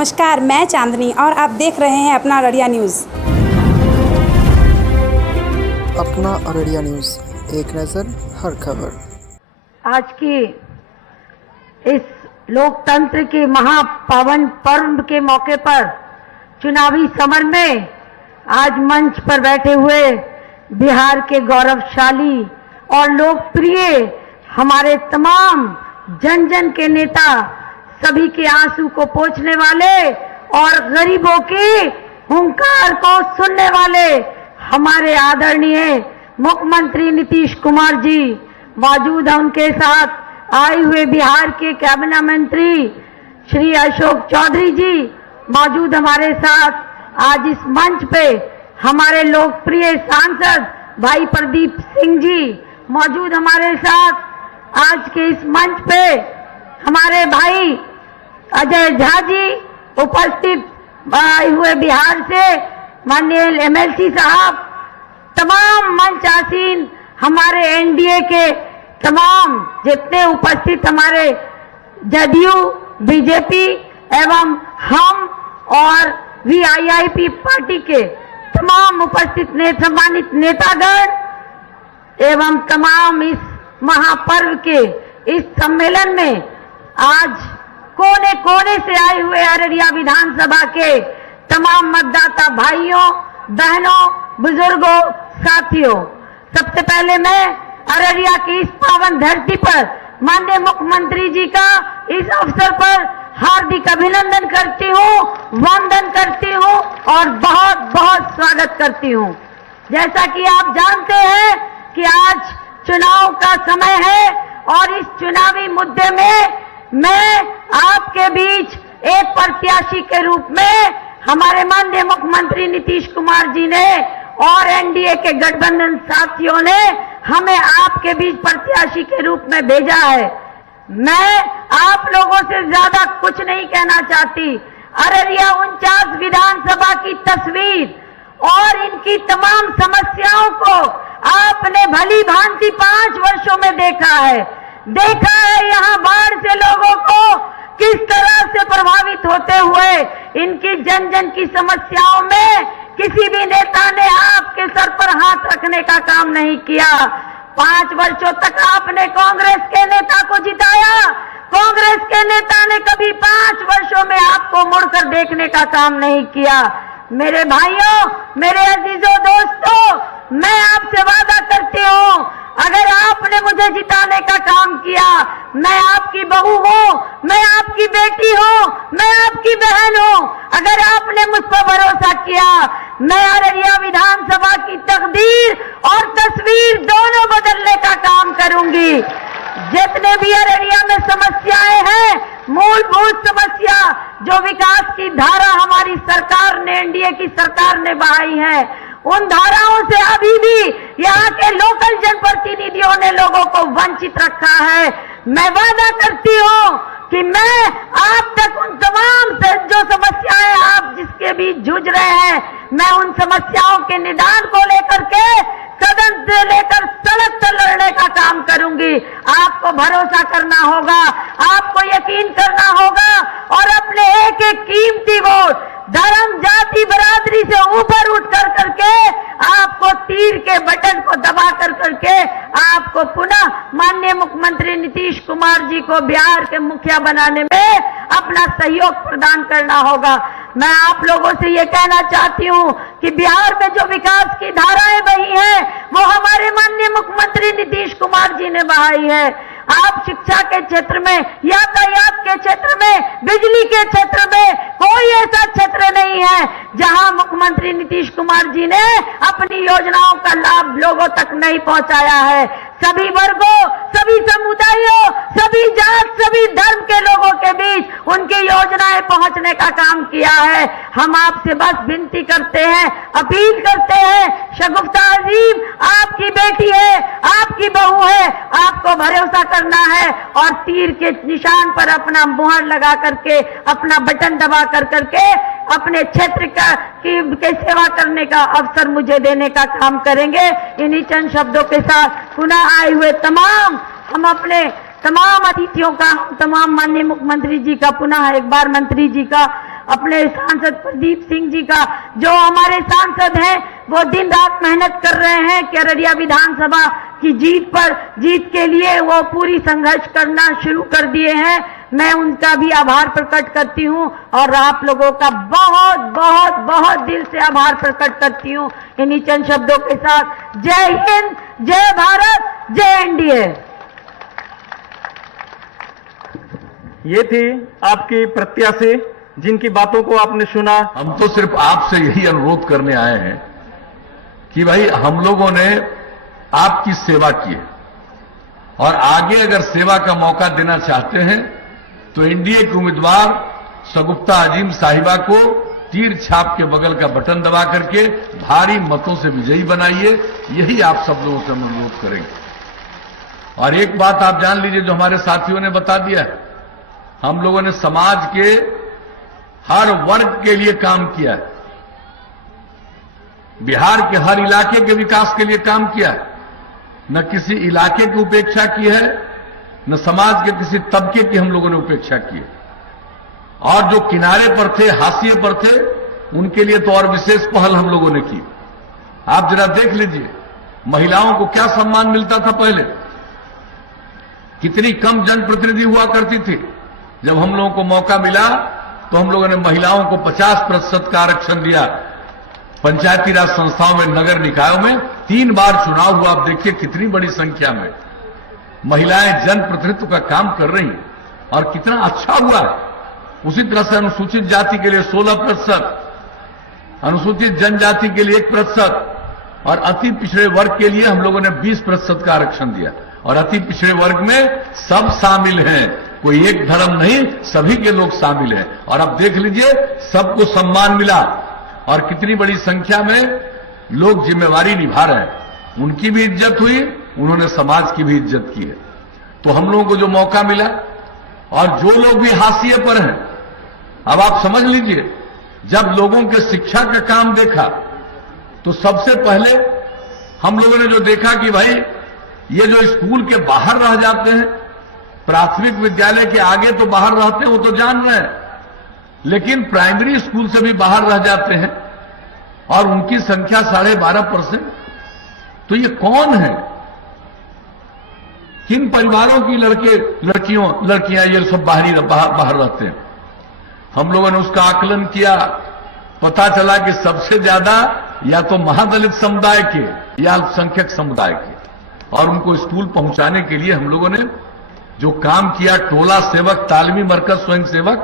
नमस्कार, मैं चांदनी और आप देख रहे हैं अपना अररिया न्यूज़। अपना अररिया न्यूज़, एक नज़र हर खबर। आज की इस लोकतंत्र के महापावन पर्व के मौके पर चुनावी समर में आज मंच पर बैठे हुए बिहार के गौरवशाली और लोकप्रिय हमारे तमाम जन जन के नेता, सभी के आंसू को पोंछने वाले और गरीबों की हुंकार को सुनने वाले हमारे आदरणीय मुख्यमंत्री नीतीश कुमार जी मौजूद हैं। उनके साथ आए हुए बिहार के कैबिनेट मंत्री श्री अशोक चौधरी जी मौजूद हमारे साथ। आज इस मंच पे हमारे लोकप्रिय सांसद भाई प्रदीप सिंह जी मौजूद हमारे साथ। आज के इस मंच पे हमारे भाई अजय झा जी उपस्थित आए हुए बिहार से, माननीय एमएलसी साहब, तमाम मंच आसीन हमारे एनडीए के तमाम जितने उपस्थित हमारे जदयू, बीजेपी एवं हम और वीआईपी पार्टी के तमाम उपस्थित सम्मानित नेतागण एवं तमाम इस महापर्व के इस सम्मेलन में आज कोने कोने से आए हुए अररिया विधानसभा के तमाम मतदाता भाइयों, बहनों, बुजुर्गों, साथियों, सबसे पहले मैं अररिया की इस पावन धरती पर माननीय मुख्यमंत्री जी का इस अवसर पर हार्दिक अभिनंदन करती हूँ, वंदन करती हूँ और बहुत बहुत स्वागत करती हूँ। जैसा कि आप जानते हैं कि आज चुनाव का समय है और इस चुनावी मुद्दे में मैं आपके बीच एक प्रत्याशी के रूप में हमारे माननीय मुख्यमंत्री नीतीश कुमार जी ने और एनडीए के गठबंधन साथियों ने हमें आपके बीच प्रत्याशी के रूप में भेजा है। मैं आप लोगों से ज्यादा कुछ नहीं कहना चाहती। अररिया 49 विधानसभा की तस्वीर और इनकी तमाम समस्याओं को आपने भली भांति 5 वर्षों में देखा है। यहाँ बाढ़ से लोगों को किस तरह से प्रभावित होते हुए इनकी जन जन की समस्याओं में किसी भी नेता ने आपके सर पर हाथ रखने का काम नहीं किया। 5 वर्षों तक आपने कांग्रेस के नेता को जिताया। कांग्रेस के नेता ने कभी 5 वर्षों में आपको मुड़कर देखने का काम नहीं किया। मेरे भाइयों, मेरे अजीजों, दोस्तों, मैं आपसे वादा करती हूँ, अगर आपने मुझे जिताने का काम किया, मैं आपकी बहू हूँ, मैं आपकी बेटी हूँ, मैं आपकी बहन हूँ। अगर आपने मुझ पर भरोसा किया, मैं अररिया विधानसभा की तकदीर और तस्वीर दोनों बदलने का काम करूंगी। जितने भी अररिया में समस्याएं हैं, मूलभूत समस्या जो विकास की धारा हमारी सरकार ने, एनडीए की सरकार ने बहाई है, उन धाराओं से अभी भी यहाँ के लोकल जनप्रतिनिधियों ने लोगों को वंचित रखा है। मैं वादा करती हूँ कि मैं आप तक उन तमाम जो समस्याएं आप जिसके बीच जूझ रहे हैं, मैं उन समस्याओं के निदान को लेकर के सदन से लेकर सड़क तक लड़ने का काम करूंगी। आपको भरोसा करना होगा, आपको यकीन करना होगा और अपने एक एक कीमती वोट धर्म, जाति, बरादरी से ऊपर उठ करके आपको तीर के बटन को दबा करके आपको पुनः माननीय मुख्यमंत्री नीतीश कुमार जी को बिहार के मुखिया बनाने में अपना सहयोग प्रदान करना होगा। मैं आप लोगों से ये कहना चाहती हूँ कि बिहार में जो विकास की धाराएं बही हैं, वो हमारे माननीय मुख्यमंत्री नीतीश कुमार जी ने बहाई है। आप शिक्षा के क्षेत्र में, यातायात के क्षेत्र में, बिजली के क्षेत्र में कोई ऐसा क्षेत्र नहीं है जहां मुख्यमंत्री नीतीश कुमार जी ने अपनी योजनाओं का लाभ लोगों तक नहीं पहुंचाया है। सभी वर्गों, सभी समुदायों, सभी जात, सभी धर्म के लोगों के बीच उनकी योजनाएं पहुंचने का काम किया है। हम आपसे बस विनती करते हैं, अपील करते हैं, शगुफ्ता अजीम आपकी बेटी है, आपकी बहू है, आपको भरोसा करना है और तीर के निशान पर अपना मुहर लगा करके, अपना बटन दबा करके अपने क्षेत्र की सेवा करने का अवसर मुझे देने का काम करेंगे। इन्हीं चंद शब्दों के साथ पुनः आए हुए हम अपने तमाम अतिथियों का, तमाम माननीय मुख्यमंत्री जी का, पुनः एक बार मंत्री जी का अपने सांसद प्रदीप सिंह जी का, जो हमारे सांसद हैं वो दिन रात मेहनत कर रहे हैं कि अररिया विधानसभा की जीत के लिए वो पूरी संघर्ष करना शुरू कर दिए हैं। मैं उनका भी आभार प्रकट करती हूं और आप लोगों का बहुत बहुत बहुत दिल से आभार प्रकट करती हूं इन्हीं चंद शब्दों के साथ। जय हिंद, जय भारत, जय एनडीए। ये थी आपकी प्रत्याशी जिनकी बातों को आपने सुना। हम तो सिर्फ आपसे यही अनुरोध करने आए हैं कि भाई हम लोगों ने आपकी सेवा की है और आगे अगर सेवा का मौका देना चाहते हैं तो एनडीए के उम्मीदवार शगुफ्ता आजिम साहिबा को तीर छाप के बगल का बटन दबा करके भारी मतों से विजयी बनाइए। यही आप सब लोगों से हम अनुरोध करेंगे। और एक बात आप जान लीजिए, जो हमारे साथियों ने बता दिया है, हम लोगों ने समाज के हर वर्ग के लिए काम किया है, बिहार के हर इलाके के विकास के लिए काम किया है, न किसी इलाके की उपेक्षा की है, न समाज के किसी तबके की हम लोगों ने उपेक्षा की है। और जो किनारे पर थे, हाशिए पर थे, उनके लिए तो और विशेष पहल हम लोगों ने की। आप जरा देख लीजिए, महिलाओं को क्या सम्मान मिलता था पहले, कितनी कम जनप्रतिनिधि हुआ करती थी। जब हम लोगों को मौका मिला तो हम लोगों ने महिलाओं को 50% का आरक्षण दिया। पंचायती राज संस्थाओं में, नगर निकायों में 3 बार चुनाव हुआ। आप देखिए कितनी बड़ी संख्या में महिलाएं जनप्रतिनिधित्व का काम कर रही हैं और कितना अच्छा हुआ है। उसी तरह से अनुसूचित जाति के लिए 16%, अनुसूचित जनजाति के लिए 1% और अति पिछड़े वर्ग के लिए हम लोगों ने 20% का आरक्षण दिया। और अति पिछड़े वर्ग में सब शामिल हैं, कोई एक धर्म नहीं, सभी के लोग शामिल हैं। और अब देख लीजिए, सबको सम्मान मिला और कितनी बड़ी संख्या में लोग जिम्मेवारी निभा रहे हैं। उनकी भी इज्जत हुई, उन्होंने समाज की भी इज्जत की है। तो हम लोगों को जो मौका मिला, और जो लोग भी हाशिए पर हैं, अब आप समझ लीजिए, जब लोगों के शिक्षा का काम देखा तो सबसे पहले हम लोगों ने जो देखा कि भाई ये जो स्कूल के बाहर रह जाते हैं, प्राथमिक विद्यालय के आगे तो बाहर रहते हैं, वो तो जान रहे हैं, लेकिन प्राइमरी स्कूल से भी बाहर रह जाते हैं और उनकी संख्या 12.5%। तो ये कौन है? किन परिवारों की लड़कियां ये सब बाहर रहते हैं? हम लोगों ने उसका आकलन किया, पता चला कि सबसे ज्यादा या तो महादलित समुदाय के या अल्पसंख्यक समुदाय के। और उनको स्कूल पहुंचाने के लिए हम लोगों ने जो काम किया, टोला सेवक, तालीमी मरकज स्वयं सेवक,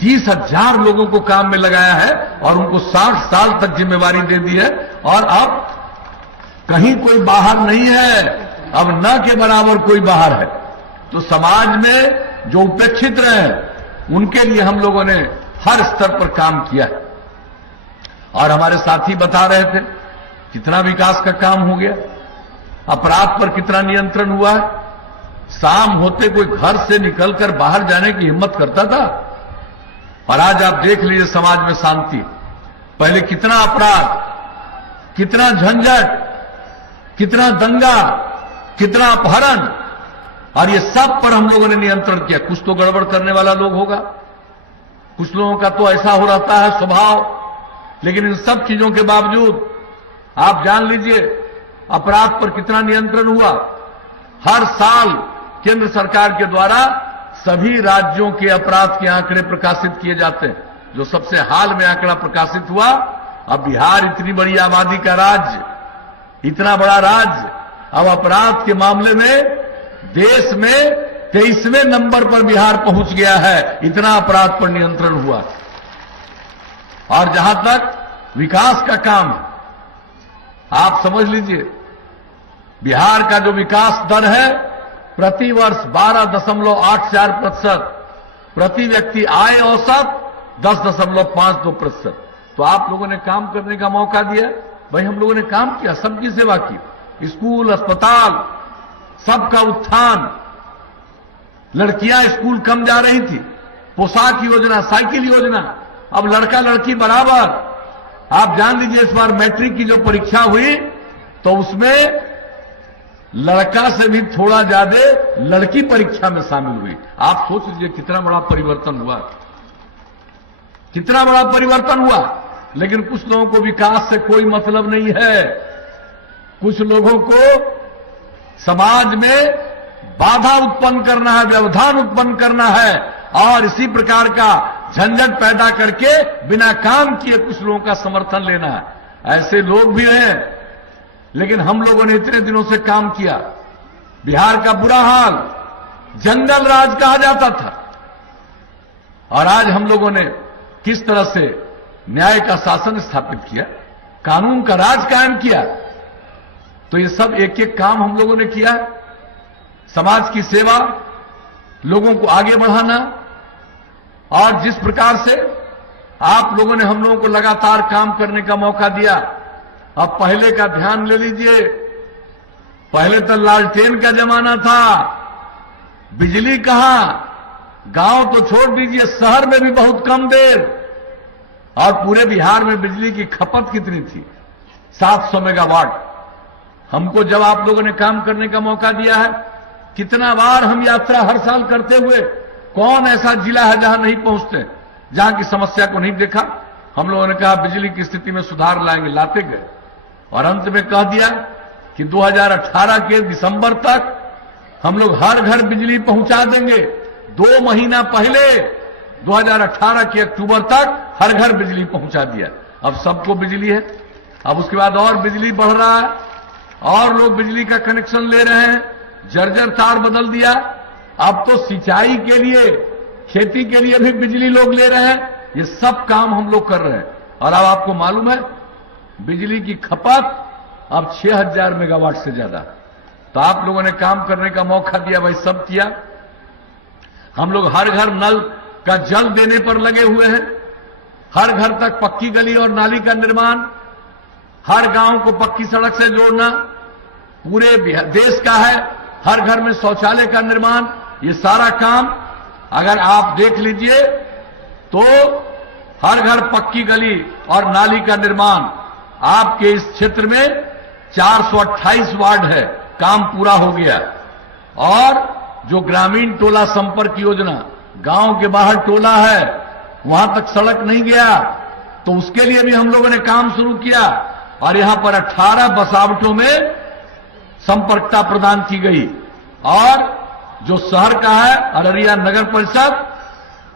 30,000 लोगों को काम में लगाया है और उनको 60 साल तक जिम्मेवारी दे दी है। और अब कहीं कोई बाहर नहीं है, अब न के बराबर कोई बाहर है। तो समाज में जो उपेक्षित रहे, उनके लिए हम लोगों ने हर स्तर पर काम किया है। और हमारे साथी बता रहे थे कितना विकास का काम हो गया, अपराध पर कितना नियंत्रण हुआ है। शाम होते कोई घर से निकलकर बाहर जाने की हिम्मत करता था, और आज आप देख लीजिए समाज में शांति। पहले कितना अपराध, कितना झंझट, कितना दंगा, कितना अपहरण, और ये सब पर हम लोगों ने नियंत्रण किया। कुछ तो गड़बड़ करने वाला लोग होगा, कुछ लोगों का तो ऐसा हो रहता है स्वभाव, लेकिन इन सब चीजों के बावजूद आप जान लीजिए अपराध पर कितना नियंत्रण हुआ। हर साल केंद्र सरकार के द्वारा सभी राज्यों के अपराध के आंकड़े प्रकाशित किए जाते हैं। जो सबसे हाल में आंकड़ा प्रकाशित हुआ, अब बिहार इतनी बड़ी आबादी का राज्य, इतना बड़ा राज्य, अब अपराध के मामले में देश में 23वें नंबर पर बिहार पहुंच गया है। इतना अपराध पर नियंत्रण हुआ। और जहां तक विकास का काम, आप समझ लीजिए, बिहार का जो विकास दर है प्रति वर्ष 12.84%, प्रति व्यक्ति आय औसत 10.52%। तो आप लोगों ने काम करने का मौका दिया, भाई हम लोगों ने काम किया, सबकी सेवा की, स्कूल, अस्पताल, सबका उत्थान। लड़कियां स्कूल कम जा रही थी, पोशाक योजना, साइकिल योजना, अब लड़का लड़की बराबर। आप जान लीजिए इस बार मैट्रिक की जो परीक्षा हुई तो उसमें लड़का से भी थोड़ा ज्यादा लड़की परीक्षा में शामिल हुई। आप सोच लीजिए कितना बड़ा परिवर्तन हुआ। कितना बड़ा परिवर्तन हुआ। लेकिन कुछ लोगों को विकास से कोई मतलब नहीं है। कुछ लोगों को समाज में बाधा उत्पन्न करना है, व्यवधान उत्पन्न करना है और इसी प्रकार का झंझट पैदा करके बिना काम किए कुछ लोगों का समर्थन लेना है। ऐसे लोग भी हैं। लेकिन हम लोगों ने इतने दिनों से काम किया। बिहार का बुरा हाल जंगल राज कहा जाता था और आज हम लोगों ने किस तरह से न्याय का शासन स्थापित किया, कानून का राज कायम किया। तो ये सब एक एक काम हम लोगों ने किया। समाज की सेवा, लोगों को आगे बढ़ाना और जिस प्रकार से आप लोगों ने हम लोगों को लगातार काम करने का मौका दिया। अब पहले का ध्यान ले लीजिए। पहले तो लालटेन का जमाना था, बिजली कहां, गांव तो छोड़ दीजिए, शहर में भी बहुत कम देर। और पूरे बिहार में बिजली की खपत कितनी थी? 700 मेगावाट। हमको जब आप लोगों ने काम करने का मौका दिया है, कितना बार हम यात्रा हर साल करते हुए, कौन ऐसा जिला है जहां नहीं पहुंचते, जहां की समस्या को नहीं देखा। हम लोगों ने कहा बिजली की स्थिति में सुधार लाएंगे, लाते गए और अंत में कह दिया कि 2018 के दिसंबर तक हम लोग हर घर बिजली पहुंचा देंगे। 2 महीना पहले 2018 के अक्टूबर तक हर घर बिजली पहुंचा दिया। अब सबको बिजली है। अब उसके बाद और बिजली बढ़ रहा है और लोग बिजली का कनेक्शन ले रहे हैं, जर्जर तार बदल दिया। अब तो सिंचाई के लिए, खेती के लिए भी बिजली लोग ले रहे हैं। ये सब काम हम लोग कर रहे हैं। और अब आपको मालूम है बिजली की खपत अब 6000 मेगावाट से ज्यादा। तो आप लोगों ने काम करने का मौका दिया, भाई सब किया। हम लोग हर घर नल का जल देने पर लगे हुए हैं। हर घर तक पक्की गली और नाली का निर्माण, हर गांव को पक्की सड़क से जोड़ना पूरे देश का है। हर घर में शौचालय का निर्माण, ये सारा काम अगर आप देख लीजिए तो हर घर पक्की गली और नाली का निर्माण आपके इस क्षेत्र में 428 वार्ड है, काम पूरा हो गया। और जो ग्रामीण टोला संपर्क योजना, गांव के बाहर टोला है, वहां तक सड़क नहीं गया, तो उसके लिए भी हम लोगों ने काम शुरू किया। और यहां पर 18 बसावटों में संपर्कता प्रदान की गई। और जो शहर का है अररिया नगर परिषद,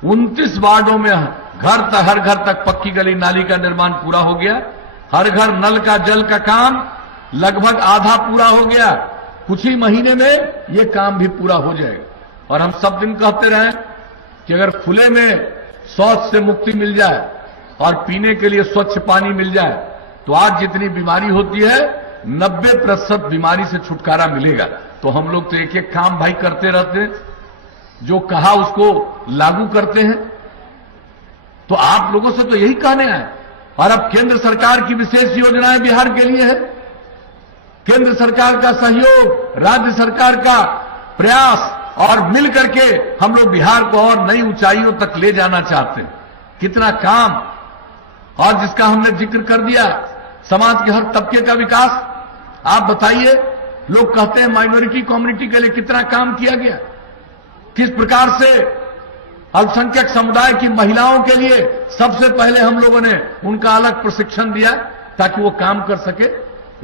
29 वार्डों में हर घर तक पक्की गली नाली का निर्माण पूरा हो गया। हर घर नल का जल का काम लगभग आधा पूरा हो गया। कुछ ही महीने में ये काम भी पूरा हो जाएगा। और हम सब दिन कहते रहे कि अगर खुले में शौच से मुक्ति मिल जाए और पीने के लिए स्वच्छ पानी मिल जाए तो आज जितनी बीमारी होती है 90% बीमारी से छुटकारा मिलेगा। तो हम लोग तो एक एक काम भाई करते रहते हैं, जो कहा उसको लागू करते हैं। तो आप लोगों से तो यही कहने आए। और अब केंद्र सरकार की विशेष योजनाएं बिहार के लिए है। केंद्र सरकार का सहयोग, राज्य सरकार का प्रयास और मिलकर के हम लोग बिहार को और नई ऊंचाइयों तक ले जाना चाहते हैं। कितना काम, और जिसका हमने जिक्र कर दिया, समाज के हर तबके का विकास। आप बताइए, लोग कहते हैं माइनॉरिटी कम्युनिटी के लिए कितना काम किया गया, किस प्रकार से अल्पसंख्यक समुदाय की महिलाओं के लिए सबसे पहले हम लोगों ने उनका अलग प्रशिक्षण दिया ताकि वो काम कर सके।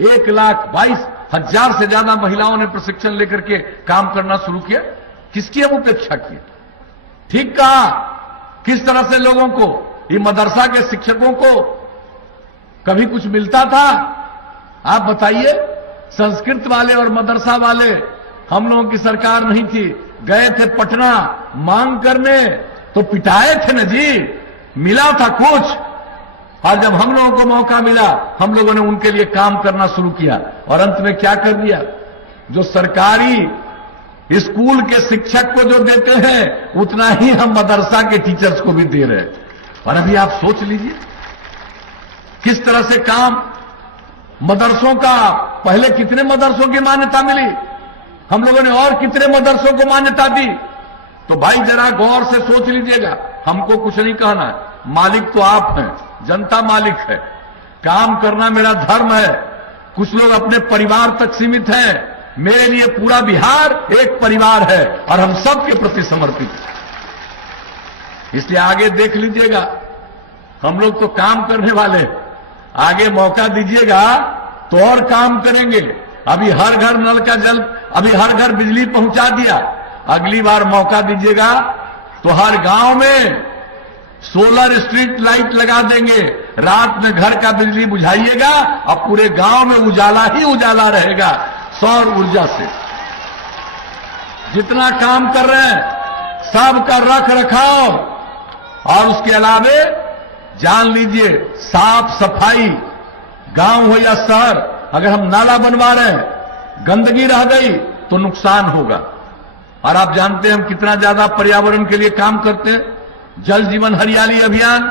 1,22,000 से ज्यादा महिलाओं ने प्रशिक्षण लेकर के काम करना शुरू किया। किसकी हम उपेक्षा की? ठीक कहा। किस तरह से लोगों को, ये मदरसा के शिक्षकों को कभी कुछ मिलता था? आप बताइए। संस्कृत वाले और मदरसा वाले, हम लोगों की सरकार नहीं थी, गए थे पटना मांग करने, तो पिटाए थे न जी, मिला था कुछ। और जब हम लोगों को मौका मिला, हम लोगों ने उनके लिए काम करना शुरू किया। और अंत में क्या कर दिया? जो सरकारी स्कूल के शिक्षक को जो देते हैं उतना ही हम मदरसा के टीचर्स को भी दे रहे हैं। और अभी आप सोच लीजिए किस तरह से काम। मदरसों का पहले कितने मदरसों की मान्यता मिली, हम लोगों ने और कितने मदरसों को मान्यता दी। तो भाई जरा गौर से सोच लीजिएगा। हमको कुछ नहीं कहना है, मालिक तो आप हैं, जनता मालिक है। काम करना मेरा धर्म है। कुछ लोग अपने परिवार तक सीमित हैं, मेरे लिए पूरा बिहार एक परिवार है और हम सबके प्रति समर्पित हैं। इसलिए आगे देख लीजिएगा, हम लोग तो काम करने वाले, आगे मौका दीजिएगा तो और काम करेंगे। अभी हर घर नल का जल, अभी हर घर बिजली पहुंचा दिया, अगली बार मौका दीजिएगा तो हर गांव में सोलर स्ट्रीट लाइट लगा देंगे। रात में घर का बिजली बुझाइएगा और पूरे गांव में उजाला ही उजाला रहेगा सौर ऊर्जा से। जितना काम कर रहे हैं सबका रख रखाव, और उसके अलावे जान लीजिए साफ सफाई, गांव हो या शहर, अगर हम नाला बनवा रहे हैं गंदगी रह गई तो नुकसान होगा। और आप जानते हैं हम कितना ज्यादा पर्यावरण के लिए काम करते हैं। जल जीवन हरियाली अभियान,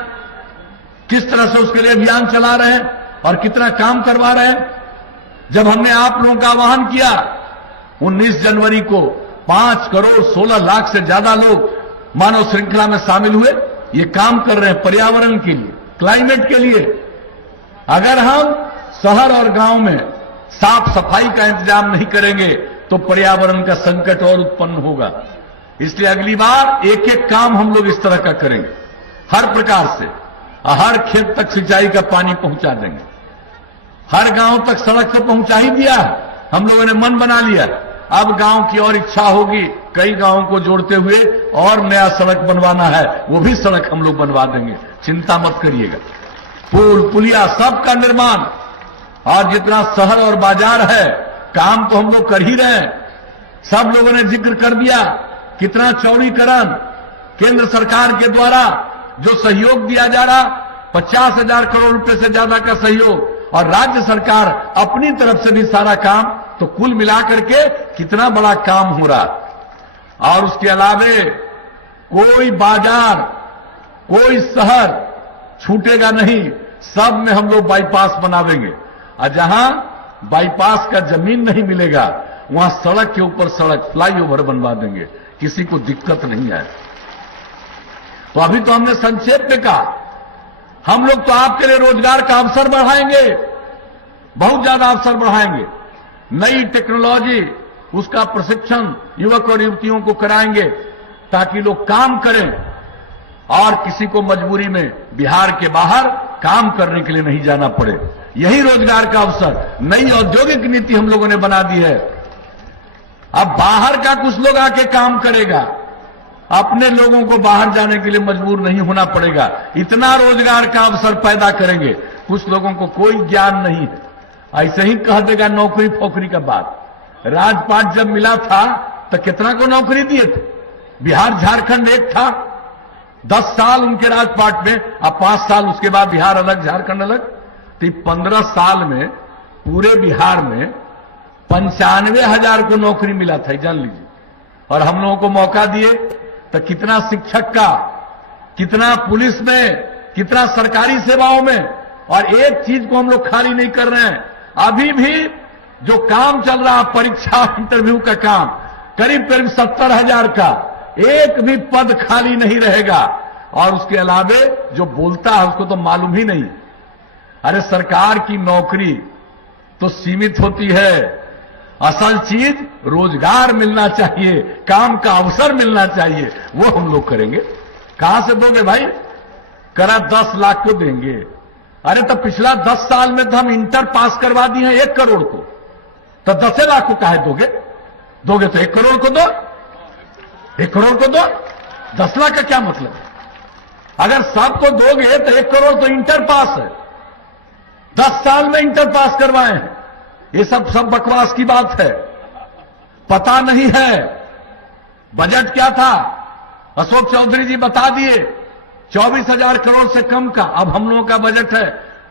किस तरह से उसके लिए अभियान चला रहे हैं और कितना काम करवा रहे हैं। जब हमने आप लोगों का आह्वान किया 19 जनवरी को 5 करोड़ 16 लाख से ज्यादा लोग मानव श्रृंखला में शामिल हुए। ये काम कर रहे हैं पर्यावरण के लिए, क्लाइमेट के लिए। अगर हम शहर और गांव में साफ सफाई का इंतजाम नहीं करेंगे तो पर्यावरण का संकट और उत्पन्न होगा। इसलिए अगली बार एक एक काम हम लोग इस तरह का करेंगे, हर प्रकार से। हर खेत तक सिंचाई का पानी पहुंचा देंगे, हर गांव तक सड़क तो पहुंचा ही दिया, हम लोगों ने मन बना लिया। अब गांव की और इच्छा होगी कई गांवों को जोड़ते हुए और नया सड़क बनवाना है, वो भी सड़क हम लोग बनवा देंगे, चिंता मत करिएगा। पुल पुलिया सबका निर्माण, और जितना शहर और बाजार है काम तो हम लोग कर ही रहे हैं। सब लोगों ने जिक्र कर दिया कितना चौड़ीकरण केंद्र सरकार के द्वारा जो सहयोग दिया जा रहा, 50,000 करोड़ रुपए से ज्यादा का सहयोग, और राज्य सरकार अपनी तरफ से भी सारा काम, तो कुल मिलाकर के कितना बड़ा काम हो रहा। और उसके अलावे कोई बाजार, कोई शहर छूटेगा नहीं, सब में हम लोग बाईपास बनावेंगे। और जहां बाईपास का जमीन नहीं मिलेगा वहां सड़क के ऊपर सड़क, फ्लाईओवर बनवा देंगे, किसी को दिक्कत नहीं आए। तो अभी तो हमने संक्षेप में कहा हम लोग तो आपके लिए रोजगार का अवसर बढ़ाएंगे, बहुत ज्यादा अवसर बढ़ाएंगे। नई टेक्नोलॉजी, उसका प्रशिक्षण युवक और युवतियों को कराएंगे ताकि लोग काम करें और किसी को मजबूरी में बिहार के बाहर काम करने के लिए नहीं जाना पड़े। यही रोजगार का अवसर। नई औद्योगिक नीति हम लोगों ने बना दी है। अब बाहर का कुछ लोग आके काम करेगा, अपने लोगों को बाहर जाने के लिए मजबूर नहीं होना पड़ेगा। इतना रोजगार का अवसर पैदा करेंगे। कुछ लोगों को कोई ज्ञान नहीं है, ऐसे ही कह देगा नौकरी फोकरी का बात। राजपाट जब मिला था तो कितना को नौकरी दिए थे? बिहार झारखंड एक था, 10 साल उनके राजपाट में, अब 5 साल उसके बाद बिहार अलग झारखंड अलग। तो 15 साल में पूरे बिहार में 95,000 को नौकरी मिला था, जान लीजिए। और हम लोगों को मौका दिए तो कितना शिक्षक का, कितना पुलिस में, कितना सरकारी सेवाओं में। और एक चीज को हम लोग खाली नहीं कर रहे हैं, अभी भी जो काम चल रहा परीक्षा इंटरव्यू का काम, करीब करीब 70,000 का, एक भी पद खाली नहीं रहेगा। और उसके अलावे जो बोलता है उसको तो मालूम ही नहीं। अरे सरकार की नौकरी तो सीमित होती है, असल चीज रोजगार मिलना चाहिए, काम का अवसर मिलना चाहिए, वो हम लोग करेंगे। कहां से दोगे भाई? करा 10 लाख को देंगे। अरे तो पिछला 10 साल में तो हम इंटर पास करवा दिए हैं 1 करोड़ को, तो 10 लाख को काहे दोगे? दोगे तो 1 करोड़ को दो, 1 करोड़ को दो। 10 लाख का क्या मतलब है? अगर सबको दोगे तो 1 करोड़ तो इंटर पास है, 10 साल में इंटर पास करवाए हैं। ये सब बकवास की बात है, पता नहीं है बजट क्या था। अशोक चौधरी जी बता दिए 24,000 करोड़ से कम का। अब हम लोगों का बजट है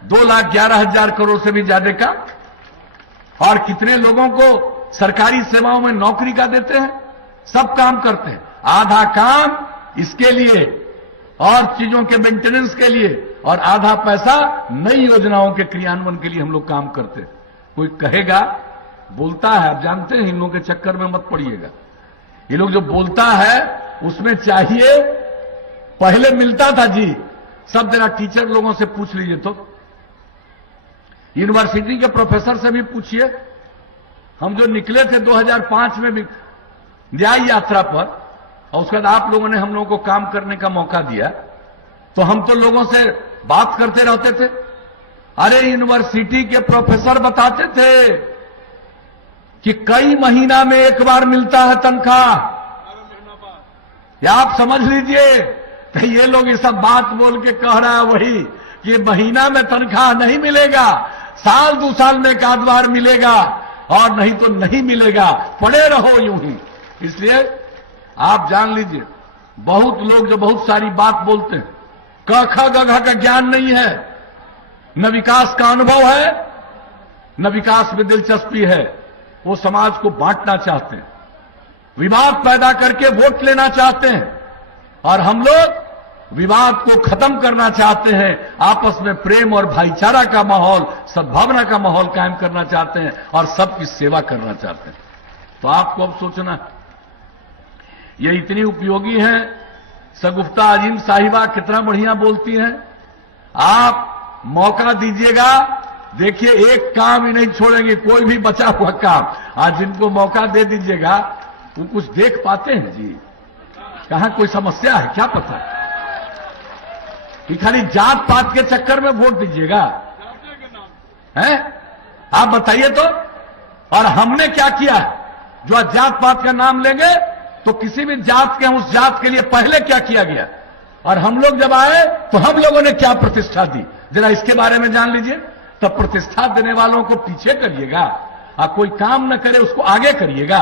2,11,000 करोड़ से भी ज्यादा का। और कितने लोगों को सरकारी सेवाओं में नौकरी का देते हैं, सब काम करते हैं। आधा काम इसके लिए और चीजों के मेंटेनेंस के लिए, और आधा पैसा नई योजनाओं के क्रियान्वयन के लिए हम लोग काम करते हैं। कोई कहेगा बोलता है, आप जानते हैं इन लोगों के चक्कर में मत पड़िएगा। ये लोग जो बोलता है उसमें चाहिए, पहले मिलता था जी, सब जरा टीचर लोगों से पूछ लीजिए, तो यूनिवर्सिटी के प्रोफेसर से भी पूछिए। हम जो निकले थे 2005 में भी न्याय यात्रा पर, और उसके बाद आप लोगों ने हम लोगों को काम करने का मौका दिया, तो हम तो लोगों से बात करते रहते थे। अरे यूनिवर्सिटी के प्रोफेसर बताते थे कि कई महीना में एक बार मिलता है तनख्वाह। या आप समझ लीजिए, तो ये लोग ये सब बात बोल के कह रहा है वही कि महीना में तनख्वाह नहीं मिलेगा, साल 2 साल में एक आध बार मिलेगा, और नहीं तो नहीं मिलेगा, पड़े रहो यूं ही। इसलिए आप जान लीजिए, बहुत लोग जो बहुत सारी बात बोलते हैं, क ख ग घ का ज्ञान नहीं है, न विकास का अनुभव है, न विकास में दिलचस्पी है। वो समाज को बांटना चाहते हैं, विवाद पैदा करके वोट लेना चाहते हैं, और हम लोग विवाद को खत्म करना चाहते हैं, आपस में प्रेम और भाईचारा का माहौल, सद्भावना का माहौल कायम करना चाहते हैं, और सबकी सेवा करना चाहते हैं। तो आपको अब सोचना, ये इतनी उपयोगी हैं। शगुफ्ता आजिम साहिबा कितना बढ़िया बोलती हैं। आप मौका दीजिएगा, देखिए एक काम ही नहीं छोड़ेंगे, कोई भी बचा हुआ काम। आज जिनको मौका दे दीजिएगा वो कुछ देख पाते हैं जी, कहां कोई समस्या है क्या पता, कि खाली जात पात के चक्कर में वोट दीजिएगा हैं? आप बताइए तो। और हमने क्या किया, जो आज जात पात का नाम लेंगे तो किसी भी जात के, उस जात के लिए पहले क्या किया गया, और हम लोग जब आए तो हम लोगों ने क्या प्रतिष्ठा दी, जरा इसके बारे में जान लीजिए। तो प्रतिष्ठा देने वालों को पीछे करिएगा, और कोई काम न करे उसको आगे करिएगा।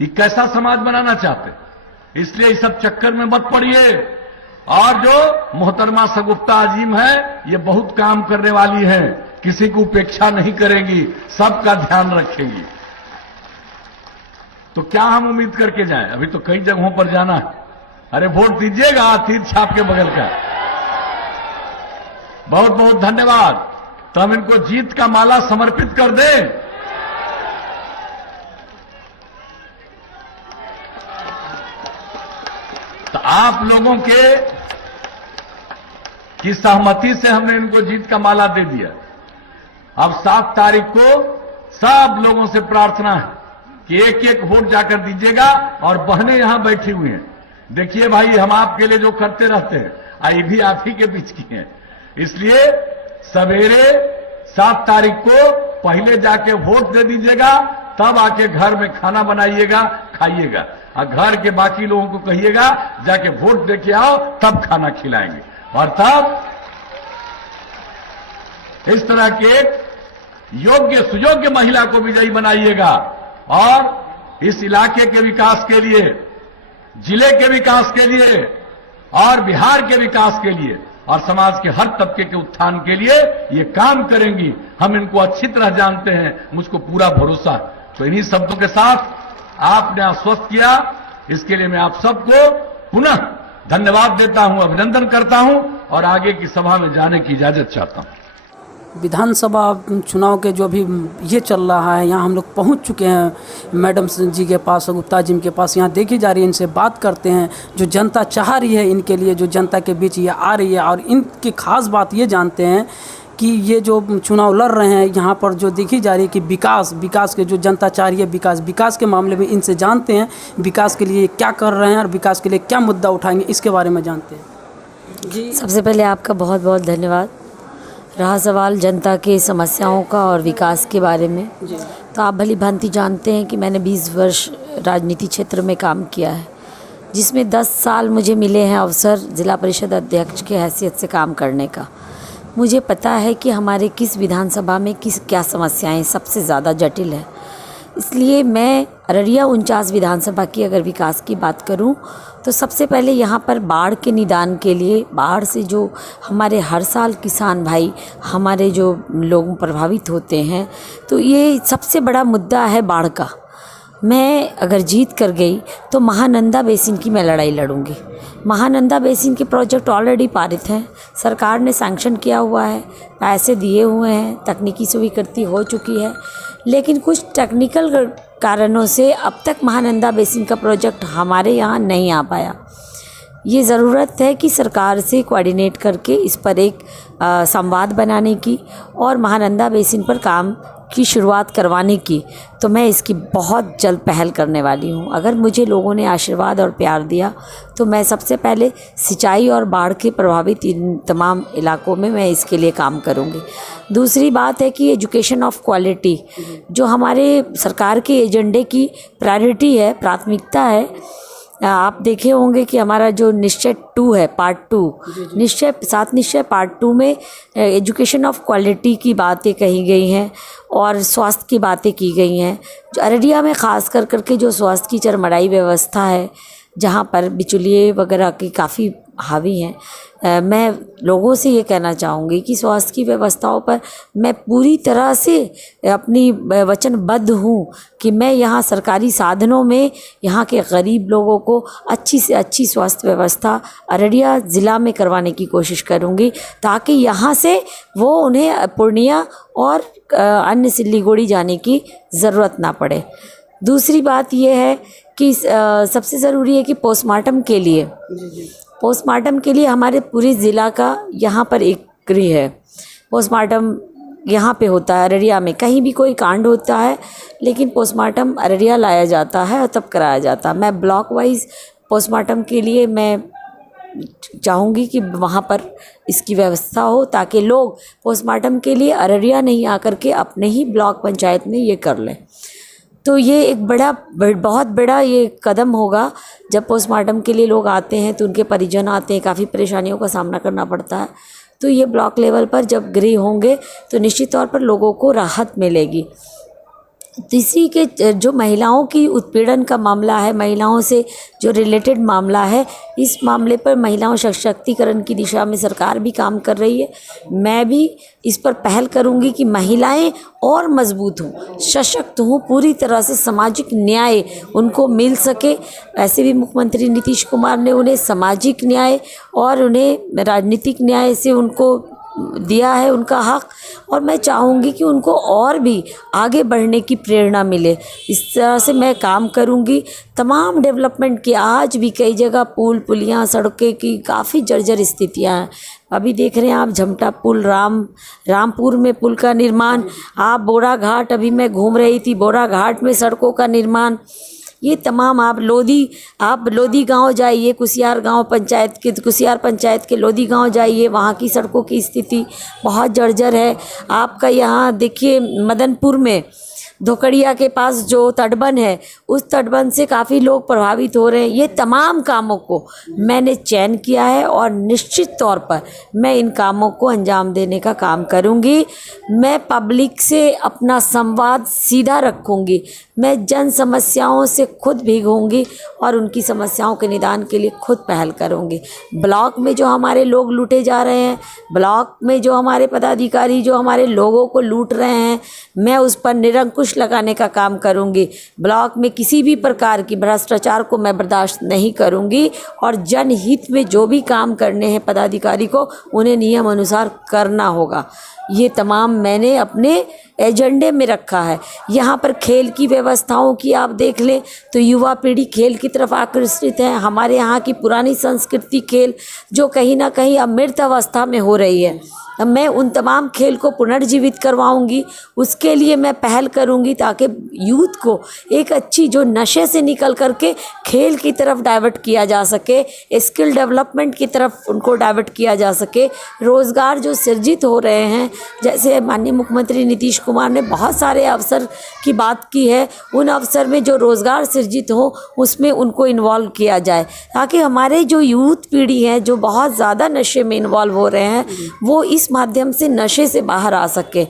ये कैसा समाज बनाना चाहते, इसलिए इस सब चक्कर में मत पड़िए। और जो मोहतरमा शगुफ्ता आजिम है, ये बहुत काम करने वाली है, किसी को उपेक्षा नहीं करेंगी, सबका ध्यान रखेंगी। तो क्या हम उम्मीद करके जाएं, अभी तो कई जगहों पर जाना है। अरे वोट दीजिएगा, तीर छाप के बगल का। बहुत बहुत धन्यवाद। तो हम इनको जीत का माला समर्पित कर दें। तो आप लोगों की सहमति से हमने इनको जीत का माला दे दिया। अब 7 तारीख को सब लोगों से प्रार्थना है कि एक एक वोट जाकर दीजिएगा। और बहनें यहां बैठी हुई हैं, देखिए भाई, हम आपके लिए जो करते रहते हैं, आई भी आप ही के बीच की हैं। इसलिए सवेरे 7 तारीख को पहले जाके वोट दे दीजिएगा, तब आके घर में खाना बनाइएगा, खाइएगा, और घर के बाकी लोगों को कहिएगा जाके वोट देके आओ, तब खाना खिलाएंगे। और तब इस तरह के योग्य सुयोग्य महिला को विजयी बनाइएगा, और इस इलाके के विकास के लिए, जिले के विकास के लिए, और बिहार के विकास के लिए, और समाज के हर तबके के उत्थान के लिए ये काम करेंगी। हम इनको अच्छी तरह जानते हैं, मुझको पूरा भरोसा है। तो इन्हीं शब्दों के साथ आपने आश्वस्त किया, इसके लिए मैं आप सबको पुनः धन्यवाद देता हूं, अभिनंदन करता हूं, और आगे की सभा में जाने की इजाजत चाहता हूं। विधानसभा चुनाव के जो अभी ये चल रहा है, यहाँ हम लोग पहुँच चुके हैं मैडम जी के पास, गुप्ता जी के पास। यहाँ देखी जा रही है, इनसे बात करते हैं, जो जनता चाह रही है इनके लिए, जो जनता के बीच ये आ रही है। और इनकी खास बात ये जानते हैं कि ये जो चुनाव लड़ रहे हैं, यहाँ पर जो देखी जा रही है कि विकास के जो जनता चाह रही है, विकास के मामले में इनसे जानते हैं विकास के लिए क्या कर रहे हैं, और विकास के लिए क्या मुद्दा उठाएंगे, इसके बारे में जानते हैं। जी, सबसे पहले आपका बहुत बहुत धन्यवाद। रहा सवाल जनता के समस्याओं का और विकास के बारे में, तो आप भली भांति जानते हैं कि मैंने 20 वर्ष राजनीति क्षेत्र में काम किया है, जिसमें 10 साल मुझे मिले हैं अवसर जिला परिषद अध्यक्ष के हैसियत से काम करने का। मुझे पता है कि हमारे किस विधानसभा में क्या समस्याएं सबसे ज़्यादा जटिल है। इसलिए मैं अररिया 49 विधानसभा की अगर विकास की बात करूं, तो सबसे पहले यहाँ पर बाढ़ के निदान के लिए, बाढ़ से जो हमारे हर साल किसान भाई हमारे जो लोग प्रभावित होते हैं, तो ये सबसे बड़ा मुद्दा है बाढ़ का। मैं अगर जीत कर गई तो महानंदा बेसिन की मैं लड़ाई लड़ूंगी। महानंदा बेसिन के प्रोजेक्ट ऑलरेडी पारित हैं, सरकार ने सैंक्शन किया हुआ है, पैसे दिए हुए हैं, तकनीकी स्वीकृति हो चुकी है, लेकिन कुछ टेक्निकल कारणों से अब तक महानंदा बेसिन का प्रोजेक्ट हमारे यहाँ नहीं आ पाया। ये ज़रूरत है कि सरकार से कोऑर्डिनेट करके इस पर एक संवाद बनाने की और महानंदा बेसिन पर काम की शुरुआत करवाने की, तो मैं इसकी बहुत जल्द पहल करने वाली हूँ। अगर मुझे लोगों ने आशीर्वाद और प्यार दिया तो मैं सबसे पहले सिंचाई और बाढ़ के प्रभावित इन तमाम इलाकों में मैं इसके लिए काम करूँगी। दूसरी बात है कि एजुकेशन ऑफ क्वालिटी जो हमारे सरकार के एजेंडे की प्रायोरिटी है, प्राथमिकता है। आप देखे होंगे कि हमारा जो निश्चय 2 है, पार्ट 2 निश्चय 7 निश्चय पार्ट 2 में एजुकेशन ऑफ क्वालिटी की बातें कही गई हैं और स्वास्थ्य की बातें की गई हैं। जो अररिया में ख़ास करके जो स्वास्थ्य की चरमराई व्यवस्था है, जहाँ पर बिचौलिए वगैरह की काफ़ी हावी हैं, मैं लोगों से ये कहना चाहूँगी कि स्वास्थ्य की व्यवस्थाओं पर मैं पूरी तरह से अपनी वचनबद्ध हूँ कि मैं यहाँ सरकारी साधनों में यहाँ के गरीब लोगों को अच्छी से अच्छी स्वास्थ्य व्यवस्था अररिया ज़िला में करवाने की कोशिश करूँगी, ताकि यहाँ से वो उन्हें पूर्णिया और अन्य सिल्लीगुड़ी जाने की ज़रूरत ना पड़े। दूसरी बात ये है कि सबसे ज़रूरी है कि पोस्टमार्टम के लिए हमारे पूरे ज़िला का यहाँ पर एक गृह है। पोस्टमार्टम यहाँ पे होता है अररिया में, कहीं भी कोई कांड होता है लेकिन पोस्टमार्टम अररिया लाया जाता है और तब कराया जाता है। मैं ब्लॉक वाइज पोस्टमार्टम के लिए मैं चाहूँगी कि वहाँ पर इसकी व्यवस्था हो, ताकि लोग पोस्टमार्टम के लिए अररिया नहीं आकर के अपने ही ब्लॉक पंचायत में ये कर लें। तो ये एक बहुत बड़ा ये कदम होगा। जब पोस्टमार्टम के लिए लोग आते हैं तो उनके परिजन आते हैं, काफ़ी परेशानियों का सामना करना पड़ता है। तो ये ब्लॉक लेवल पर जब गृह होंगे तो निश्चित तौर पर लोगों को राहत मिलेगी। तीसरी के जो महिलाओं की उत्पीड़न का मामला है, महिलाओं से जो रिलेटेड मामला है, इस मामले पर महिलाओं सशक्तिकरण की दिशा में सरकार भी काम कर रही है। मैं भी इस पर पहल करूंगी कि महिलाएं और मजबूत हों, सशक्त हों, पूरी तरह से सामाजिक न्याय उनको मिल सके। ऐसे भी मुख्यमंत्री नीतीश कुमार ने उन्हें सामाजिक न्याय और उन्हें राजनीतिक न्याय से उनको दिया है उनका हक, और मैं चाहूँगी कि उनको और भी आगे बढ़ने की प्रेरणा मिले। इस तरह से मैं काम करूँगी। तमाम डेवलपमेंट की आज भी कई जगह पुल पुलियाँ सड़कें की काफ़ी जर्जर स्थितियाँ हैं। अभी देख रहे हैं आप झमटा पुल, रामपुर में पुल का निर्माण, आप बोरा घाट, अभी मैं घूम रही थी बोरा घाट में सड़कों का निर्माण, ये तमाम आप लोधी गांव जाइए, कुसियार पंचायत के लोधी गांव जाइए, वहाँ की सड़कों की स्थिति बहुत जर्जर है। आपका यहाँ देखिए मदनपुर में धोकड़िया के पास जो तटबंध है, उस तटबंध से काफ़ी लोग प्रभावित हो रहे हैं। ये तमाम कामों को मैंने चयन किया है और निश्चित तौर पर मैं इन कामों को अंजाम देने का काम करूंगी। मैं पब्लिक से अपना संवाद सीधा रखूंगी। मैं जन समस्याओं से खुद भीगूंगी और उनकी समस्याओं के निदान के लिए खुद पहल करूंगी। ब्लॉक में जो हमारे लोग लूटे जा रहे हैं, ब्लॉक में जो हमारे पदाधिकारी जो हमारे लोगों को लूट रहे हैं, मैं उस पर निरंकुश लगाने का काम करूंगी। ब्लॉक में किसी भी प्रकार की भ्रष्टाचार को मैं बर्दाश्त नहीं करूंगी और जनहित में जो भी काम करने हैं पदाधिकारी को, उन्हें नियम अनुसार करना होगा। ये तमाम मैंने अपने एजेंडे में रखा है। यहाँ पर खेल की व्यवस्थाओं की आप देख लें तो युवा पीढ़ी खेल की तरफ आकर्षित है। हमारे यहाँ की पुरानी संस्कृति खेल जो कहीं ना कहीं अब मृत अवस्था में हो रही है, अब मैं उन तमाम खेल को पुनर्जीवित करवाऊंगी। उसके लिए मैं पहल करूंगी ताकि यूथ को एक अच्छी जो नशे से निकल करके खेल की तरफ डाइवर्ट किया जा सके, स्किल डेवलपमेंट की तरफ उनको डाइवर्ट किया जा सके। रोज़गार जो सृजित हो रहे हैं, जैसे माननीय मुख्यमंत्री नीतीश कुमार ने बहुत सारे अवसर की बात की है, उन अवसर में जो रोज़गार सृजित हो उसमें उनको इन्वॉल्व किया जाए, ताकि हमारे जो यूथ पीढ़ी है जो बहुत ज़्यादा नशे में इन्वॉल्व हो रहे हैं, वो इस माध्यम से नशे से बाहर आ सके।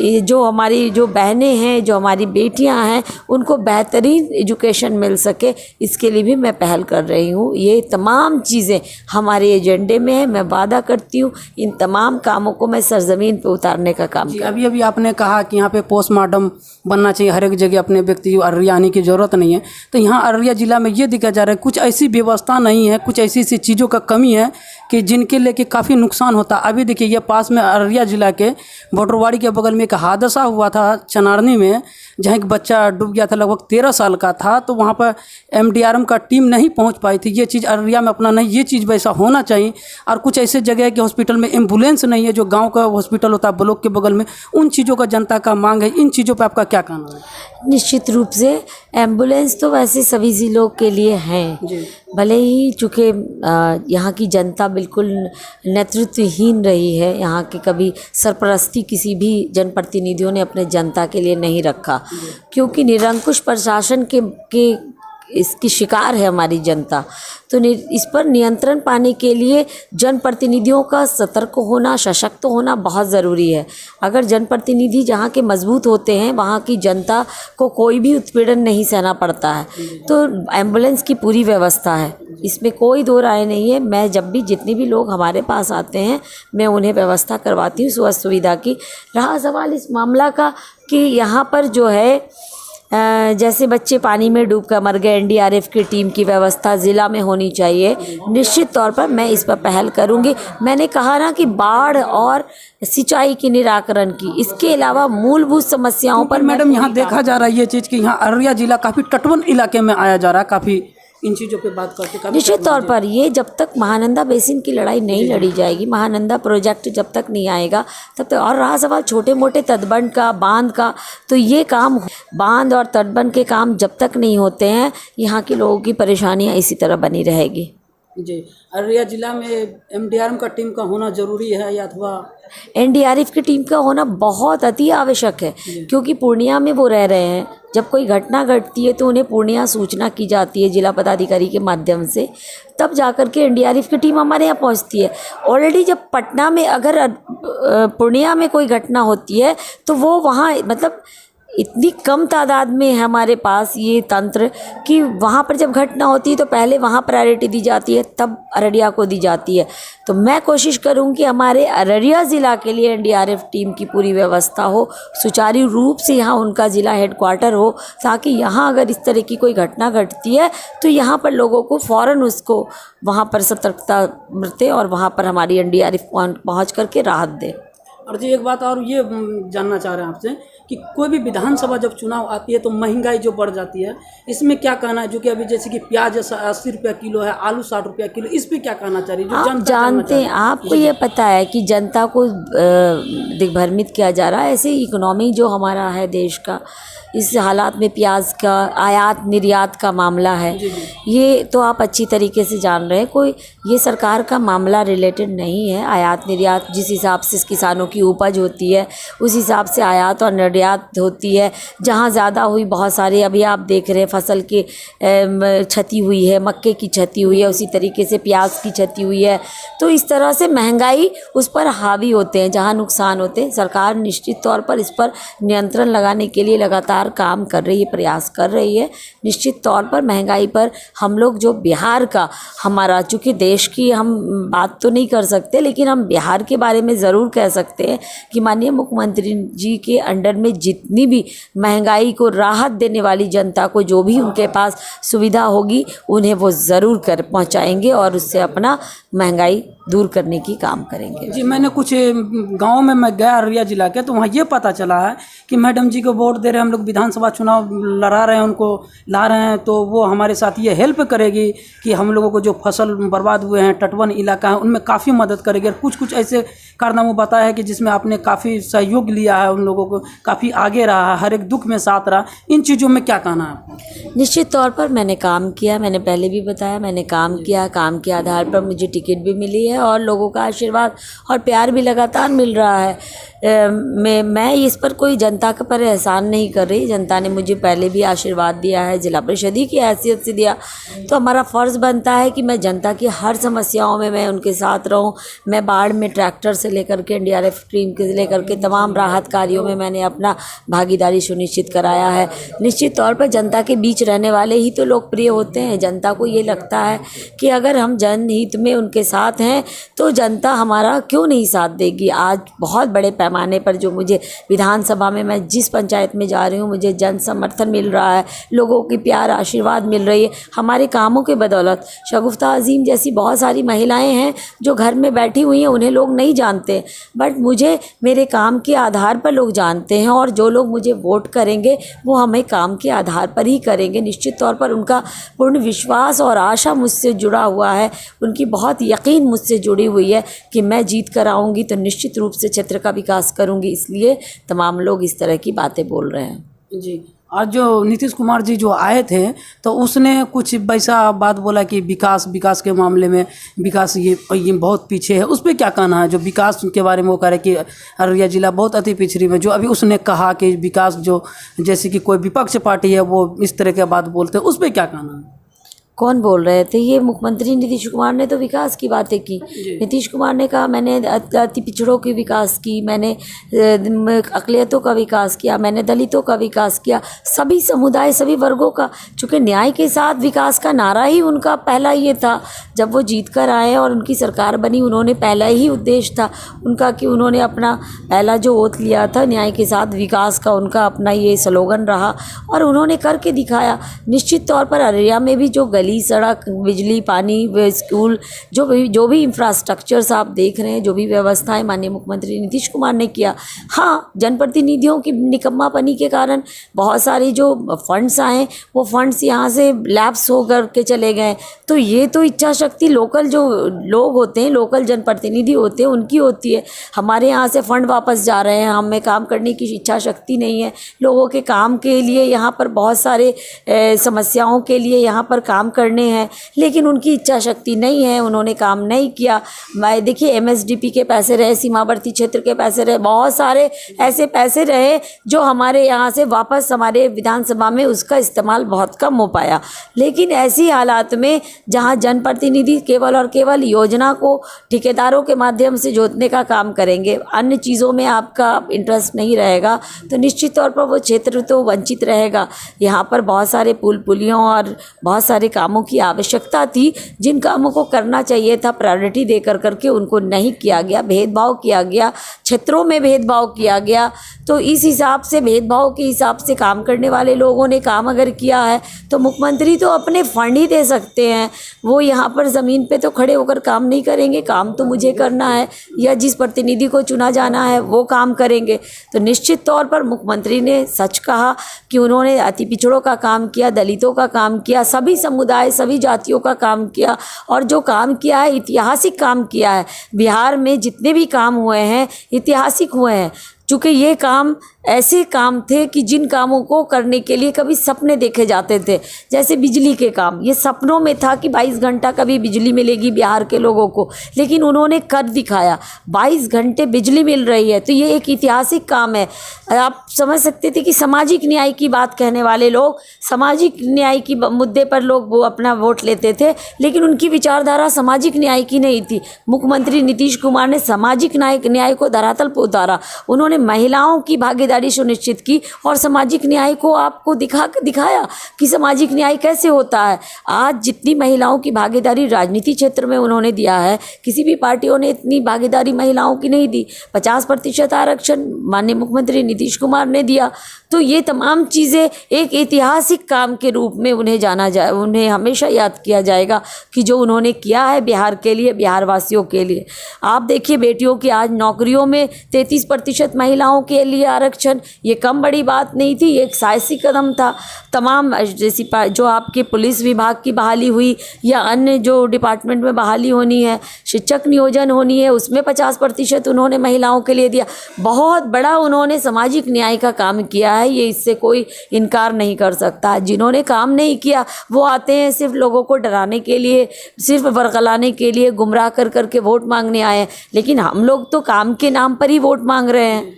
जो हमारी जो बहनें हैं, जो हमारी बेटियां हैं, उनको बेहतरीन एजुकेशन मिल सके, इसके लिए भी मैं पहल कर रही हूँ। ये तमाम चीज़ें हमारे एजेंडे में है। मैं वादा करती हूँ इन तमाम कामों को मैं सरजमीन पे उतारने का काम करूँ। अभी आपने कहा कि यहाँ पे पोस्टमार्टम बनना चाहिए हर एक जगह, अपने व्यक्ति अररिया आने की ज़रूरत नहीं है। तो यहाँ अररिया ज़िला में ये दिखा जा रहा है कुछ ऐसी व्यवस्था नहीं है, कुछ ऐसी ऐसी चीज़ों का कमी है कि जिनके लेके काफ़ी नुकसान होता। अभी देखिए ये पास में अररिया ज़िला के भोटरवाड़ी के बगल में एक हादसा हुआ था चनारनी में, जहाँ एक बच्चा डूब गया था, लगभग 13 साल का था, तो वहाँ पर MDRM का टीम नहीं पहुँच पाई थी। ये चीज़ अररिया में अपना नहीं, ये चीज़ वैसा होना चाहिए। और कुछ ऐसे जगह है कि हॉस्पिटल में एम्बुलेंस नहीं है, जो गाँव का हॉस्पिटल होता है ब्लॉक के बगल में, उन चीज़ों का जनता का मांग है। इन चीज़ों पर आपका क्या कहना है? निश्चित रूप से एम्बुलेंस तो वैसे सभी ज़िलों के लिए हैं, भले ही चूँकि यहाँ की जनता बिल्कुल नेतृत्वहीन रही है, यहाँ के कभी सरपरस्ती किसी भी जनप्रतिनिधियों ने अपने जनता के लिए नहीं रखा, क्योंकि निरंकुश प्रशासन के इसकी शिकार है हमारी जनता। तो इस पर नियंत्रण पाने के लिए जनप्रतिनिधियों का सतर्क होना, सशक्त होना बहुत ज़रूरी है। अगर जनप्रतिनिधि जहाँ के मजबूत होते हैं, वहाँ की जनता को कोई भी उत्पीड़न नहीं सहना पड़ता है। तो एम्बुलेंस की पूरी व्यवस्था है, इसमें कोई दो राय नहीं है। मैं जब भी जितने भी लोग हमारे पास आते हैं, मैं उन्हें व्यवस्था करवाती हूँ स्वास्थ्य सुविधा की। रहा सवाल इस मामला का कि यहाँ पर जो है जैसे बच्चे पानी में डूब कर मर गए, NDRF की टीम की व्यवस्था ज़िला में होनी चाहिए। निश्चित तौर पर मैं इस पर पहल करूंगी। मैंने कहा ना कि बाढ़ और सिंचाई के निराकरण की, इसके अलावा मूलभूत समस्याओं पर मैडम यहाँ देखा जा रहा है ये चीज़ कि यहाँ अररिया जिला काफ़ी तटवन इलाके में आया जा रहा है, काफ़ी इन चीज़ों पे बात करते। निश्चित तौर पर ये जब तक महानंदा बेसिन की लड़ाई नहीं लड़ी जाएगी, महानंदा प्रोजेक्ट जब तक नहीं आएगा तब तक। और रहा सवाल छोटे मोटे तटबंध का, बांध का, तो ये काम, बांध और तटबंध के काम जब तक नहीं होते हैं, यहाँ के लोगों की परेशानियाँ इसी तरह बनी रहेगी। जी, अररिया जिला में MDRM का टीम का होना ज़रूरी है या अथवा NDRF की टीम का होना बहुत अति आवश्यक है, क्योंकि पूर्णिया में वो रह रहे हैं। जब कोई घटना घटती है तो उन्हें पूर्णिया सूचना की जाती है जिला पदाधिकारी के माध्यम से, तब जाकर के NDRF की टीम हमारे यहाँ पहुँचती है। ऑलरेडी जब पटना में, अगर पूर्णिया में कोई घटना होती है तो वो वहाँ, मतलब इतनी कम तादाद में है हमारे पास ये तंत्र कि वहाँ पर जब घटना होती है तो पहले वहाँ प्रायोरिटी दी जाती है, तब अररिया को दी जाती है। तो मैं कोशिश करूँ कि हमारे अररिया ज़िला के लिए NDRF टीम की पूरी व्यवस्था हो, सुचारू रूप से यहाँ उनका ज़िला हेडक्वार्टर हो, ताकि यहाँ अगर इस तरह की कोई घटना घटती है तो यहाँ पर लोगों को फ़ौरन उसको वहाँ पर सतर्कता बरते और वहाँ पर हमारी NDRF पहुँच करके राहत दे। और जी एक बात और ये जानना चाह रहे हैं आपसे कि कोई भी विधानसभा जब चुनाव आती है तो महंगाई जो बढ़ जाती है, इसमें क्या कहना है? जो कि अभी जैसे कि प्याज 80 रुपया किलो है, आलू 60 रुपया किलो, इस पे क्या कहना चाहिए? जो आप जानते हैं, आपको ये पता है कि जनता को दिग्भ्रमित किया जा रहा है। ऐसे इकोनॉमी जो हमारा है देश का, इस हालात में प्याज का आयात निर्यात का मामला है, ये तो आप अच्छी तरीके से जान रहे हैं। कोई ये सरकार का मामला रिलेटेड नहीं है। आयात निर्यात जिस हिसाब से किसानों की उपज होती है, उस हिसाब से आयात और निर्यात होती है। जहाँ ज़्यादा हुई, बहुत सारे अभी आप देख रहे हैं फसल की क्षति हुई है, मक्के की क्षति हुई है, उसी तरीके से प्याज की क्षति हुई है। तो इस तरह से महंगाई उस पर हावी होते हैं जहाँ नुकसान होते हैं। सरकार निश्चित तौर पर इस पर नियंत्रण लगाने के लिए लगातार काम कर रही है, प्रयास कर रही है। निश्चित तौर पर महंगाई पर हम लोग जो बिहार का, हमारा चूँकि देश की हम बात तो नहीं कर सकते, लेकिन हम बिहार के बारे में ज़रूर कह सकते हैं कि माननीय मुख्यमंत्री जी के अंडर में जितनी भी महंगाई को राहत देने वाली जनता को जो भी उनके पास सुविधा होगी, उन्हें वो ज़रूर कर पहुँचाएंगे और उससे अपना महंगाई दूर करने की काम करेंगे। जी, मैंने कुछ गाँव में मैं गया अररिया जिला के, तो वहाँ ये पता चला है कि मैडम जी को वोट दे रहे हैं हम लोग, विधानसभा चुनाव लड़ा रहे हैं, उनको ला रहे हैं, तो वो हमारे साथ ये हेल्प करेगी कि हम लोगों को जो फसल बर्बाद हुए हैं, तटवन इलाका है, उनमें काफ़ी मदद करेगी। और कुछ ऐसे कारनामा बताया है कि जिसमें आपने काफ़ी सहयोग लिया है, उन लोगों को काफ़ी आगे रहा है, हर एक दुख में साथ रहा। इन चीज़ों में क्या कहना है आपको? निश्चित तौर पर मैंने काम किया, मैंने पहले भी बताया, मैंने काम किया, काम के आधार पर मुझे टिकट भी मिली है और लोगों का आशीर्वाद और प्यार भी लगातार मिल रहा है। मैं इस पर कोई जनता के पर एहसान नहीं कर रही। जनता ने मुझे पहले भी आशीर्वाद दिया है, जिला परिषद की हैसियत से दिया, तो हमारा फ़र्ज़ बनता है कि मैं जनता की हर समस्याओं में मैं उनके साथ रहूं। मैं बाढ़ में ट्रैक्टर से लेकर के NDRF टीम के लेकर के तमाम राहत कार्यों में मैंने अपना भागीदारी सुनिश्चित कराया है। निश्चित तौर पर जनता के बीच रहने वाले ही तो लोकप्रिय होते हैं। जनता को ये लगता है कि अगर हम जनहित में उनके साथ हैं तो जनता हमारा क्यों नहीं साथ देगी। आज बहुत बड़े पैमाने पर जो मुझे विधानसभा में, मैं जिस पंचायत में जा रही हूँ, मुझे जन समर्थन मिल रहा है, लोगों की प्यार आशीर्वाद मिल रही है हमारे कामों के बदौलत। शगुफ्ता अजीम जैसी बहुत सारी महिलाएं हैं जो घर में बैठी हुई हैं, उन्हें लोग नहीं जानते, बट मुझे मेरे काम के आधार पर लोग जानते हैं, और जो लोग मुझे वोट करेंगे वो हमें काम के आधार पर ही करेंगे। निश्चित तौर पर उनका पूर्ण विश्वास और आशा मुझसे जुड़ा हुआ है, उनकी बहुत यकीन मुझसे जुड़ी हुई है कि मैं जीत कर आऊँगी तो निश्चित रूप से क्षेत्र का विकास करूँगी, इसलिए तमाम लोग इस तरह की बातें बोल रहे हैं। जी, आज जो नीतीश कुमार जी जो आए थे तो उसने कुछ वैसा बात बोला कि विकास के मामले में विकास ये बहुत पीछे है, उस पर क्या कहना है? जो विकास के बारे में वो कह रहे कि अररिया जिला बहुत अति पिछड़ी में, जो अभी उसने कहा कि विकास जो जैसे कि कोई विपक्ष पार्टी है वो इस तरह के बात बोलते हैं, उस पर क्या कहना है? कौन बोल रहे थे? ये मुख्यमंत्री नीतीश कुमार ने तो विकास की बातें की। नीतीश कुमार ने कहा मैंने अति पिछड़ों की विकास की, मैंने अक़लियतों का विकास किया, मैंने दलितों का विकास किया, सभी समुदाय सभी वर्गों का। चूँकि न्याय के साथ विकास का नारा ही उनका पहला ये था, जब वो जीत कर आए और उनकी सरकार बनी, उन्होंने पहला ही उद्देश्य था उनका कि उन्होंने अपना पहला जो ओथ लिया था न्याय के साथ विकास का, उनका अपना ये स्लोगन रहा और उन्होंने करके दिखाया। निश्चित तौर पर अररिया में भी जो गली सड़क, बिजली, पानी, स्कूल, जो भी इंफ्रास्ट्रक्चर्स आप देख रहे हैं, जो भी व्यवस्थाएं माननीय मुख्यमंत्री नीतीश कुमार ने किया। हाँ, जनप्रतिनिधियों की निकम्मापनी के कारण बहुत सारे जो फंड्स आए वो फंड्स यहाँ से लैप्स हो करके चले गए। तो ये तो इच्छा शक्ति लोकल जो लोग होते हैं, लोकल जनप्रतिनिधि होते हैं, उनकी होती है। हमारे यहाँ से फंड वापस जा रहे हैं, हमें काम करने की इच्छा शक्ति नहीं है। लोगों के काम के लिए यहाँ पर बहुत सारे समस्याओं के लिए यहाँ पर काम करने हैं, लेकिन उनकी इच्छा शक्ति नहीं है, उन्होंने काम नहीं किया। मैं देखिए एमएसडीपी के पैसे रहे, सीमावर्ती क्षेत्र के पैसे रहे, बहुत सारे ऐसे पैसे रहे जो हमारे यहाँ से वापस हमारे विधानसभा में उसका इस्तेमाल बहुत कम हो पाया। लेकिन ऐसी हालात में जहाँ जनप्रतिनिधि केवल और केवल योजना को ठेकेदारों के माध्यम से जोतने का काम करेंगे, अन्य चीज़ों में आपका इंटरेस्ट नहीं रहेगा, तो निश्चित तौर पर वो क्षेत्र तो वंचित रहेगा। यहाँ पर बहुत सारे पुल पुलियों और बहुत सारे कामों की आवश्यकता थी, जिन कामों को करना चाहिए था प्रायोरिटी दे करके उनको नहीं किया गया, भेदभाव किया गया, क्षेत्रों में भेदभाव किया गया। तो इस हिसाब से भेदभाव के हिसाब से काम करने वाले लोगों ने काम अगर किया है तो मुख्यमंत्री तो अपने फंड ही दे सकते हैं, वो यहाँ पर ज़मीन पे तो खड़े होकर काम नहीं करेंगे। काम तो मुझे करना है या जिस प्रतिनिधि को चुना जाना है वो काम करेंगे। तो निश्चित तौर पर मुख्यमंत्री ने सच कहा कि उन्होंने अति पिछड़ों का काम किया, दलितों का काम किया, सभी समुदाय सभी जातियों का काम किया, और जो काम किया है ऐतिहासिक काम किया है। बिहार में जितने भी काम हुए हैं ऐतिहासिक हुए हैं, चूँकि ये काम ऐसे काम थे कि जिन कामों को करने के लिए कभी सपने देखे जाते थे, जैसे बिजली के काम, ये सपनों में था कि 22 घंटा कभी बिजली मिलेगी बिहार के लोगों को, लेकिन उन्होंने कर दिखाया। 22 घंटे बिजली मिल रही है, तो ये एक ऐतिहासिक काम है। आप समझ सकते थे कि सामाजिक न्याय की बात कहने वाले लोग, सामाजिक न्याय की मुद्दे पर लोग वो अपना वोट लेते थे, लेकिन उनकी विचारधारा सामाजिक न्याय की नहीं थी। मुख्यमंत्री नीतीश कुमार ने सामाजिक न्याय को धरातल पर उतारा, उन्होंने महिलाओं की भागीदारी सुनिश्चित की और सामाजिक न्याय को आपको दिखाया कि सामाजिक न्याय कैसे होता है। आज जितनी महिलाओं की भागीदारी राजनीति क्षेत्र में उन्होंने दिया है, किसी भी पार्टियों ने इतनी भागीदारी महिलाओं की नहीं दी। 50% आरक्षण माननीय मुख्यमंत्री नीतीश कुमार ने दिया। तो ये तमाम चीज़ें एक ऐतिहासिक काम के रूप में उन्हें जाना जाए, उन्हें हमेशा याद किया जाएगा कि जो उन्होंने किया है बिहार के लिए, बिहार वासियों के लिए। आप देखिए बेटियों की आज नौकरियों में 33% महिलाओं के लिए आरक्षण, ये कम बड़ी बात नहीं थी, ये एक साहसी कदम था। तमाम जैसी जो आपके पुलिस विभाग की बहाली हुई या अन्य जो डिपार्टमेंट में बहाली होनी है, शिक्षक नियोजन होनी है, उसमें 50% उन्होंने महिलाओं के लिए दिया। बहुत बड़ा उन्होंने सामाजिक न्याय का काम किया है, ये इससे कोई इनकार नहीं कर सकता। जिन्होंने काम नहीं किया वो आते हैं सिर्फ लोगों को डराने के लिए, सिर्फ बरगलाने के लिए, गुमराह करके वोट मांगने आए हैं। लेकिन हम लोग तो काम के नाम पर ही वोट मांग रहे हैं।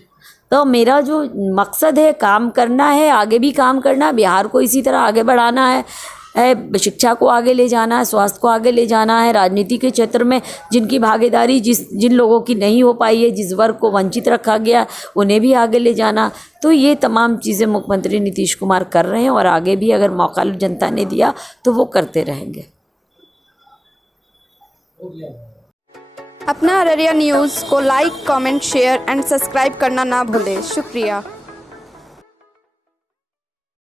तो मेरा जो मकसद है काम करना है, आगे भी काम करना, बिहार को इसी तरह आगे बढ़ाना है, शिक्षा को आगे ले जाना है, स्वास्थ्य को आगे ले जाना है, राजनीति के क्षेत्र में जिनकी भागीदारी जिन लोगों की नहीं हो पाई है, जिस वर्ग को वंचित रखा गया, उन्हें भी आगे ले जाना। तो ये तमाम चीज़ें मुख्यमंत्री नीतीश कुमार कर रहे हैं और आगे भी अगर मौका जनता ने दिया तो वो करते रहेंगे। अपना अररिया न्यूज़ को like, comment, share and subscribe करना ना भूलें। शुक्रिया।